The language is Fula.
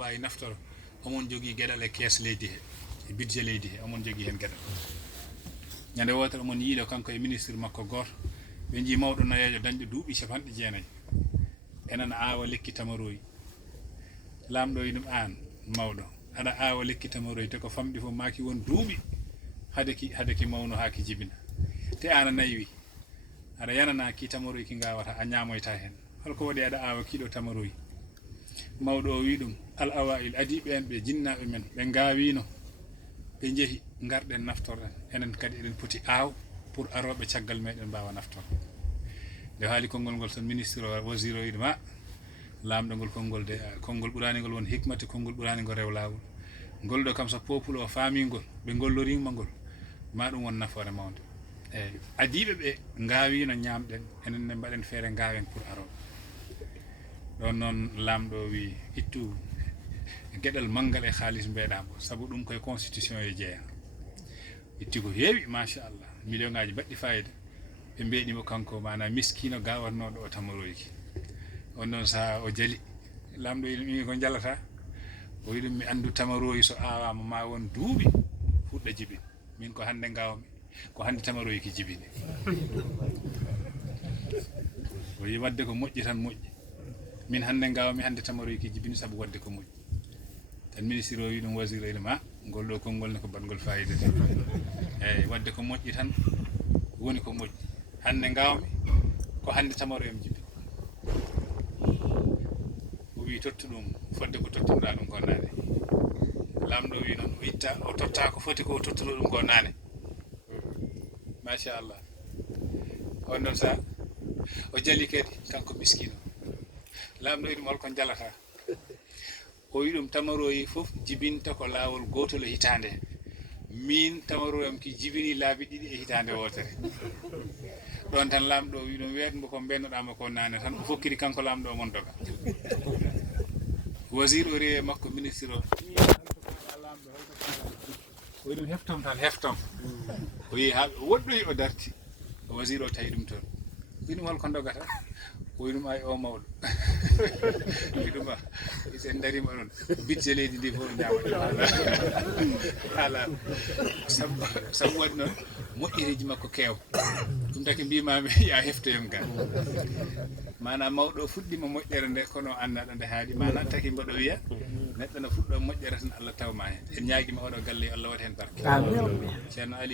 wawi naftoro omon jogui gueɗal e caisse leydi he e budget leydi he omon jogui hen gueɗal ñande wotere omon yiiɗo kanko e ministre makko goto ɓe jii mawɗo nayejo dañɗo duuɓi 90 enen aawa lekki tamaroyi lamɗo wi ɗum an mawɗo aɗa aawa lekki tamaroyi te ko famɗi fof maki won duuɓi hade ki mawno ha ki jibina te an a naywi aɗa yanana ki tamaroyi ki gawata a ñamoyta hen holko waɗi aɗa aawa kiɗo tamaroyi mawɗo o wi ɗum al awa'il adiɓe en ɓe jinnaɓe men ɓe gawino ɓe jeehi garɗen naftorden enen kadi eɗen poti aaw pour aroɓe caggal meɗen mbawa naftorde nde haali konngol ngol tan ministre o wasir o wiɗum a lamɗo ngol konngol de konngol ɓurani ngol won hikmate konngol ɓurani ngol rew lawol ngol ɗo kam so peuple o faami ngol ɓe gollorima ngol ma ɗum won nafoore mawde eyyi adiɓe ɓe gawino ñamɗen enen ne mbaɗen feere gawen pour aroɓe ɗon noon lamɗo wi ittu gueɗal manggal e haalis mbeɗamo saabu ɗum koye constitution e jeeya itti ko heewi machallah million ngaji baɗɗi fayida ɓe mbeɗimo kanko mana miskino gawatnoɗo o tamaroyki on noon saaha o jaali lamɗo wi ɗum ko jalata o wi ɗum mi andu tamaroyi so awama ma won duuɓi fuɗɗa jibin min ko hande gawmi ko hande tamaroyki jibini o wi wadde ko moƴƴi tan moƴƴi min hande gawmi hande tamaroyki jibini saabu wadde ko moƴƴi tan ministre o wi ɗum wasir o wiɗum ngol ɗo konngol ne ko batgol fayida de eyyi wadde ko moƴƴi tan woni ko moƴƴi hande gawmi ko hande tamaroyam jibi o wi tottu ɗum fodde ko tottunoɗa ɗum ko nane lamɗo wi noon o itta o totta ko foti ko tottuno ɗum ko nane machallah on noon sa o jaali kadi kanko miskino lamɗo wi ɗum holko jalata o wi ɗum tamaroyi fof jibinta ko lawol gotol e hitande min tamaroyam ki jibini laabi ɗiɗi e hitande wotere ɗon tan lamɗo wi ɗum wiyatmo ko bennoɗama ko nane tan o fokkiri kanko lamɗo o mon doga wasir o rewi makko ministre o o wi ɗum heftom tan heftom o yi ha woɗɗoyi o darti wasir o tawi ɗum toon wi ɗum holko dogata o wi ɗum ay o mawɗo wi ɗum sen darima ɗon budget leydi ndi fof ñamata haala sabu waɗi noon moƴƴereji makko keew ɗum taki mbimami ya heftoyam ga manam mawɗo o fuɗɗima moƴƴere nde kono annaɗo nde haaɗi manam taki mbaɗo wiya neɗɗo no fuɗɗo moƴƴere tan Allah tawma hen en ñaguima oɗo galle yo Allah waɗa hen barke ceerno Ali